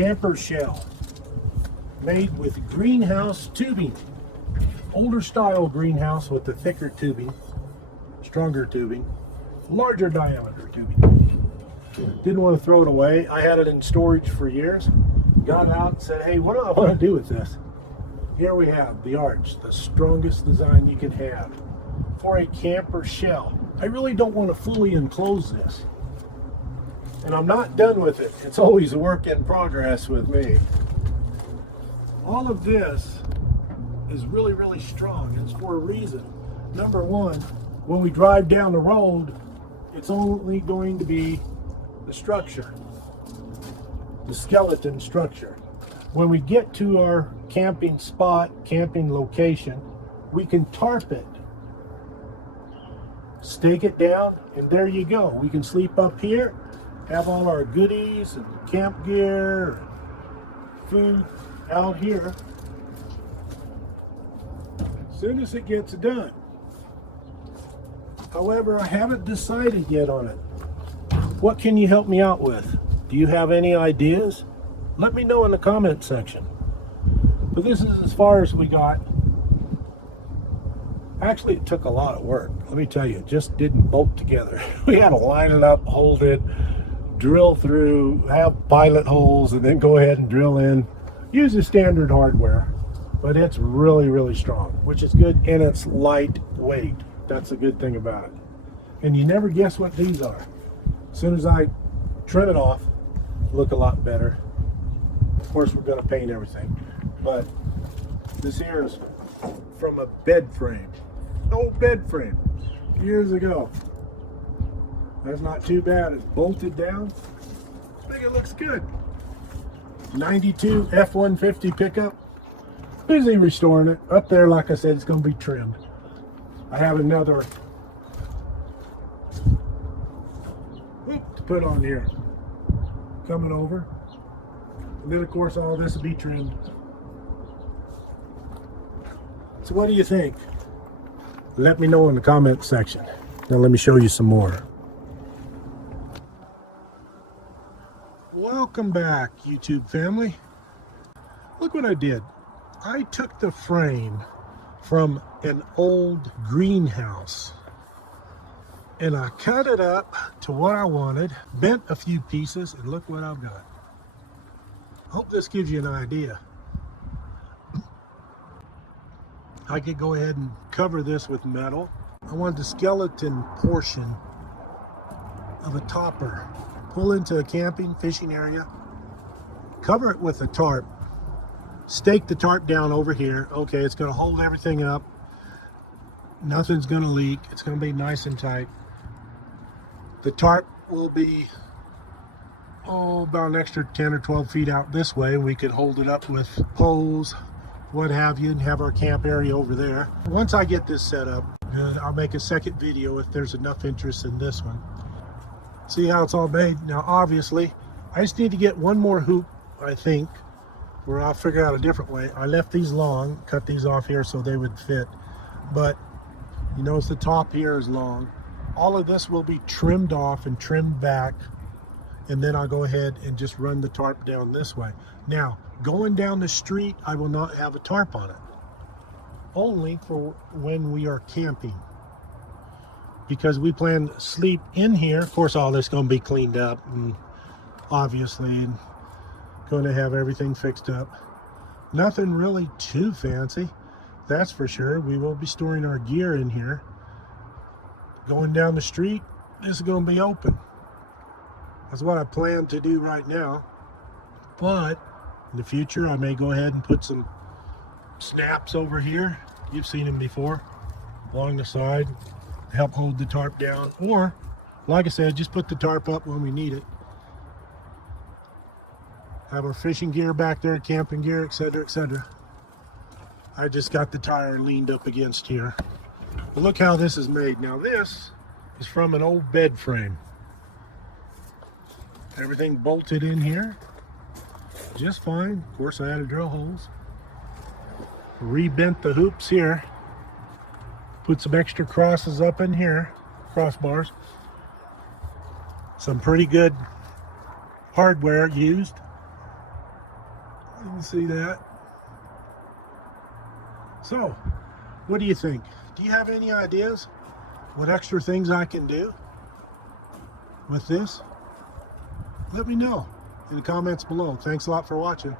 camper shell made with greenhouse tubing. Older style greenhouse with the thicker tubing, stronger tubing, larger diameter tubing. Didn't want to throw it away. I had it in storage for years. Got out and said, hey, what do I want to do with this? Here we have the Arch, the strongest design you can have for a camper shell. I really don't want to fully enclose this. And I'm not done with it. It's always a work in progress with me. All of this is really, really strong. It's for a reason. Number one, when we drive down the road, it's only going to be the structure, the skeleton structure. When we get to our camping spot, camping location, we can tarp it, stake it down, and there you go. We can sleep up here, have all our goodies and camp gear, food out here as soon as it gets done. However, I haven't decided yet on it. What can you help me out with? Do you have any ideas? Let me know in the comment section. But this is as far as we got. Actually, it took a lot of work. Let me tell you, it just didn't bolt together. We had to line it up, hold it, drill through, have pilot holes, and then go ahead and drill in. Use the standard hardware, but it's really, really strong, which is good, and it's lightweight. That's a good thing about it. And you never guess what these are. As soon as I trim it off, look a lot better. Of course, we're going to paint everything, but this here is from a bed frame. Old bed frame years ago. That's not too bad. It's bolted down. I think it looks good. 92 F-150 pickup. Busy restoring it. Up there, like I said, it's going to be trimmed. I have another to put on here. Coming over. And then, of course, all this will be trimmed. So what do you think? Let me know in the comment section. Now let me show you some more. Welcome back, YouTube family. Look what I did. I took the frame from an old greenhouse and I cut it up to what I wanted, bent a few pieces, and look what I've got. Hope this gives you an idea. I could go ahead and cover this with metal. I want the skeleton portion of a topper. Pull into a camping, fishing area. Cover it with a tarp. Stake the tarp down over here. Okay, it's going to hold everything up. Nothing's going to leak. It's going to be nice and tight. The tarp will be about an extra 10 or 12 feet out this way. We could hold it up with poles, what have you, and have our camp area over there. Once I get this set up, I'll make a second video if there's enough interest in this one. See how it's all made. Now obviously I just need to get one more hoop, I think, where I'll figure out a different way. I left these long, cut these off here so they would fit, but you notice the top here is long. All of this will be trimmed off and trimmed back, and then I'll go ahead and just run the tarp down this way. Now going down the street, I will not have a tarp on it, only for when we are camping, because we plan to sleep in here. Of course, all this is going to be cleaned up, and obviously going to have everything fixed up. Nothing really too fancy, that's for sure. We will be storing our gear in here. Going down the street, this is going to be open. That's what I plan to do right now, but in the future I may go ahead and put some snaps over here. You've seen them before, along the side, help hold the tarp down, or like I said, just put the tarp up when we need it. Have our fishing gear back there, camping gear, etc., etc. I just got the tire leaned up against here. But look how this is made. Now this is from an old bed frame. Everything bolted in here just fine. Of course, I had to drill holes. Rebent the hoops here. Put some extra crosses up in here, crossbars. Some pretty good hardware used. You can see that. So, what do you think? Do you have any ideas what extra things I can do with this? Let me know in the comments below. Thanks a lot for watching.